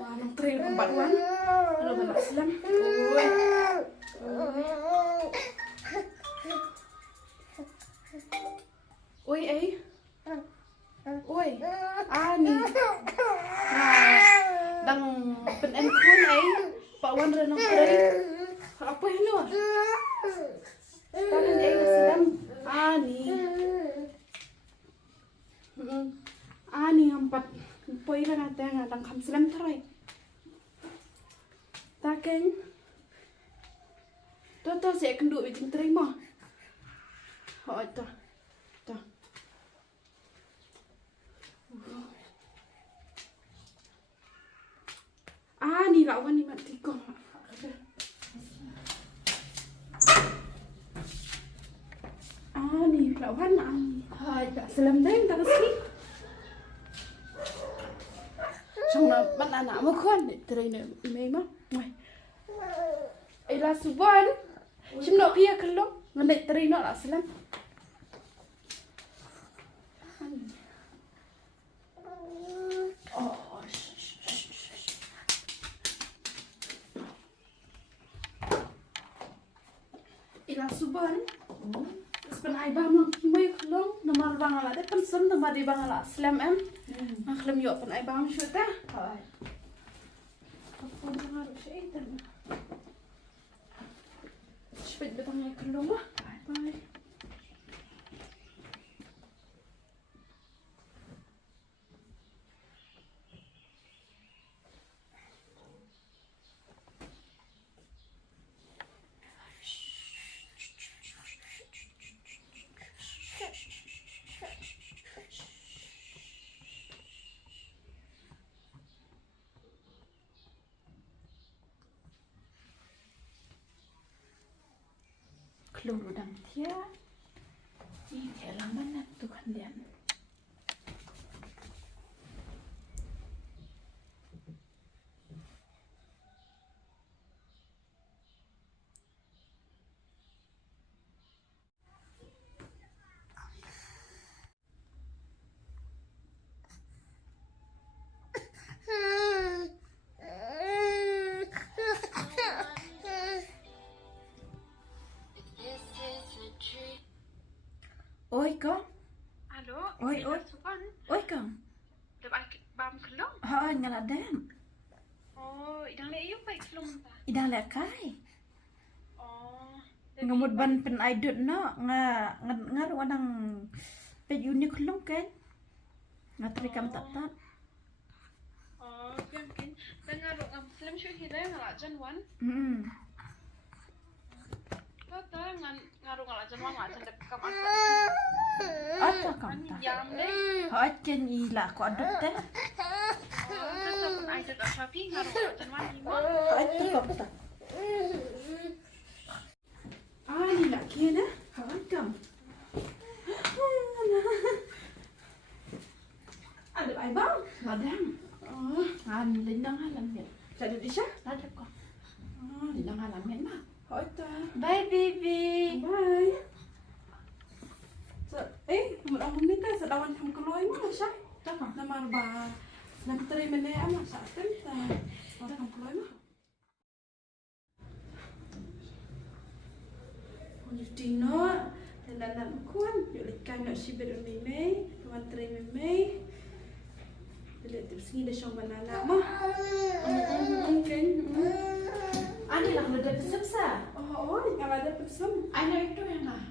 Nong trail empat wan. Kalau nak selam. Oi. Oi ai. Oi. Ni. Dang pen en kun ai. Pak wan ra nong trail. Apa hello? Tahan ai selam. Ni. Ni empat. Poi ra ngata ngadang kham selam trai. Ta keng. To sẽ cần đuổi chính trai mà. Hỏi to. Ni lão văn đi mặt thì còn. Ni lão văn nào. Hai tak selam deng tak sih. Xong là bắt anak mà khoan để trai này mày mà. Ngoài. Ai là suban. Chim nọ kia kan lo. Nganday trai nọ lah selam. Ila suban. Sepen ai bam lang kimai kelong nomor bang ala de pensun nomor di bang ala selam em. Akhlem yo pen ai bam syuta. Hai. Apa ngaruh syaitan. Cepet betang ai kelong mah. Bye. Keluru dang tia. Ini dia lamban tu kan dia. Oi con. Alo. Oi. Oi con. Được ai bam kelong? Hai ngala dem. Oh, idang le iyo pa kelong ta. Ida le kai. Oh. Ngamut ban pen ai dut no ngaru adang pe unik long kan. Ngatri kam tat. Oh, mungkin dengar ngam film show hira ngala jan wan. Kata ngaru ngala jan wan jan dep kam Apa kam ta? Yam le. Hai chen ila ko adut te. Oh, kata pun ai dut asapi ngaru ngala jan wan ni. Hai tu kam ta. Ni nak kena. Hai kam. Ada ai bang? Ladang. Ni lindang halam ya. Ada di sah? Ada kok. Lindang halam ya mah. Hỏi ta. Bye baby. Bye. Một ông hôm nay ta sẽ đào anh thầm cái lối mà sao? Chắc không? Nó mà bà làm tây mình đây mà sao tính ta đào thầm cái lối mà. Còn như tí nó thì là làm khuôn, dù lịch canh ở xí biệt ở mình mấy, làm tây mình mấy. Để lại tiếp xin để xong banana mà. Okay. Ani lah ada pesep sa. Oh, kalau ada pesan. Ana itu yang lah.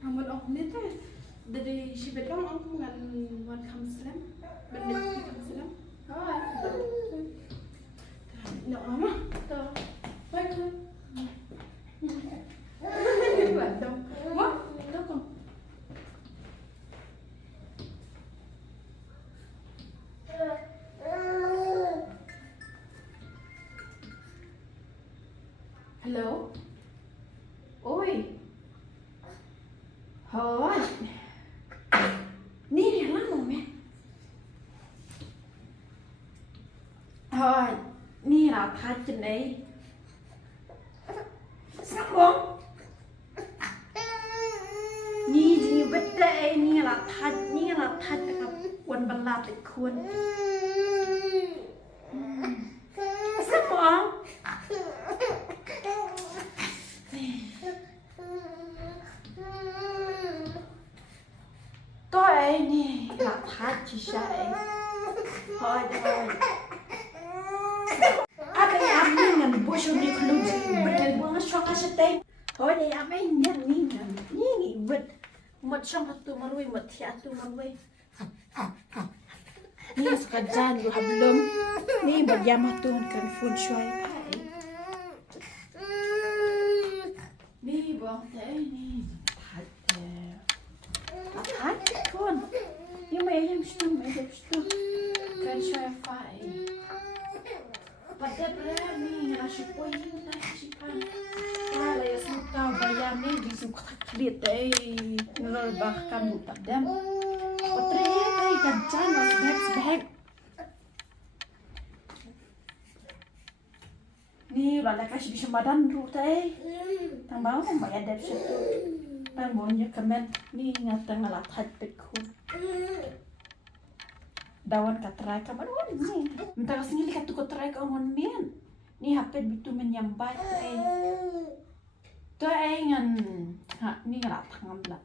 Namun aku ni tu dari si bedang aku dengan wan kamslam, benda kamslam. Nak mama? Tu. Baik kan? Bandung. Mak, tu kau. Hello. Oi. Hỏi. Ni dia lama meh. Hỏi. Ni là thắt chân đấy. Sắp không? Ni gì bất tệ, ni là belat ikun. Siapa? Tôi nè là thắt chị sai. Thôi thôi. Apa yang dengan bos ni keluar berdebat soal aset. Thôi đây apa yang ni bật một trong satu marui một tiatu marui. Ni sekadar lu belum. Ni bagaimana tuan kan phun shoy pai. Ni bang teh ni thắt con. Nhưng mà em chưa kan shoy pai. Pada berani nasi kue nasi pan. Kalau ya suka bayar ni disuka kredit ngerbah kamu padam. Potret kancan sebeg. Ni bala kasih bisa badan rute. Tang bau tang bayar dep situ. Tang bonnya kemen ni ngatang ngalat hatekku. Dawan katrai kaman wan ni. Mentang sini lihat tu katrai kaman mian. Ni hapet bitu menyambat tu ngan ha ni ngalat tangam la.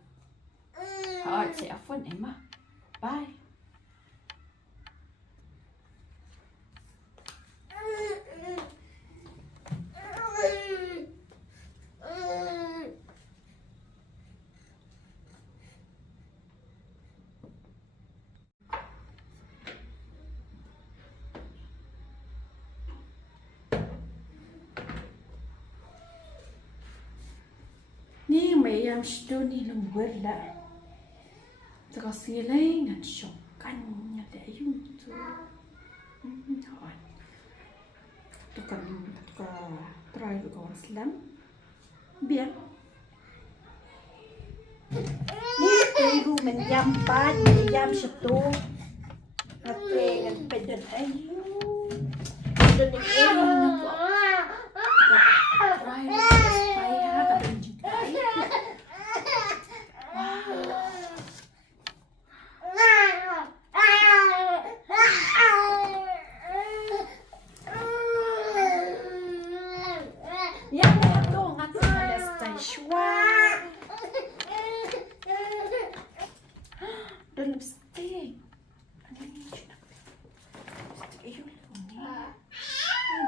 Ha saya phone Emma. Bye. Ni mấy em studio ni lembur lah. Terus nilai ngan shokan ada YouTube. Thôi. Tukar try được con slam. Biar. Ni ibu menyampat jam 1. Oke, ngan pedan ayu. Pedan ni try supaya kadang juga. Lipstick. Ada ni lipstick ayun ni.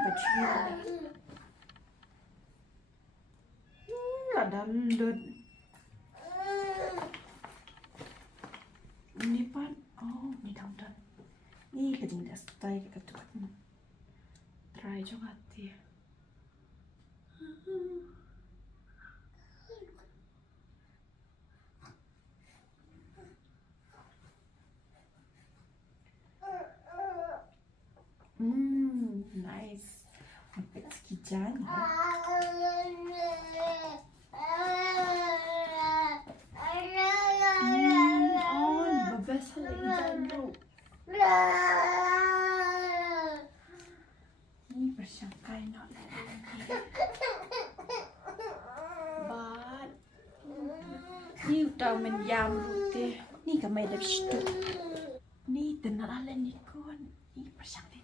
Baju ni. Ada lud. Ni pan. Oh, ni down. Ni kadang dah style kat tu. Try juga hati. Nice. Sampai sekian. Babas lagi dulu. Ni bersangkai nak lagi. But ni udah menjam rute. Ni kami dah situ. Ni tenar ala ni kon. Ni bersangkai.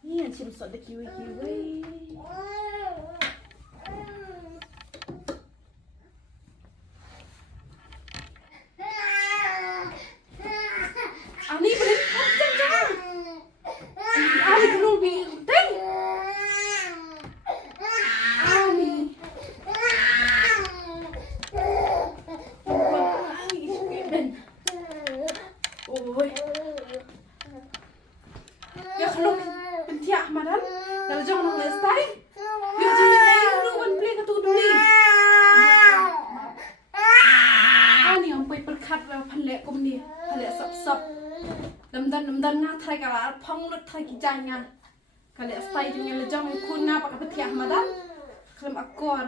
Ni yang ciri sok dah kiwi-kiwi. Ani boleh panjang jangan. Ani belum bintang. Ani. Oh, ya kalau tiap malam kalau jangan nulis tadi, biar cuma tahu dulu kan beli ketuk dulu. Ani yang pergi perkat pelak kum dia, pelak sap. Lemdan na thai kalau pang lut thai kijanya. Kalau stay dengan lejang kun na pakai tiap malam. Kelam akor.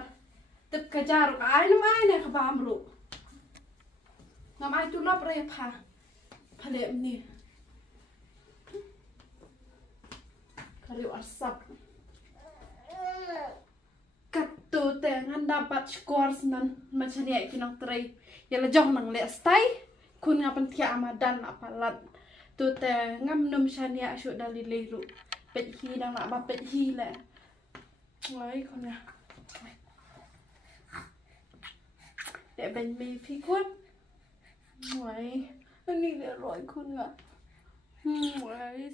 Tep kajaruk ai nam ai ne khabam ru. Nam ai tu lop re pha. Phale ni. Kali WhatsApp. Kat tu te ngan dapat skor senan macam ni kinong tray. Yala jong nang le stai. Kun ngapan tia amadan apalat. Tu te ngam num chania shu dali leru. Pet hi dang nak ba pet hi le. Ai con nha. Để bánh mì phi quất. Ngoài anh đi để rồi con ạ. Ngoài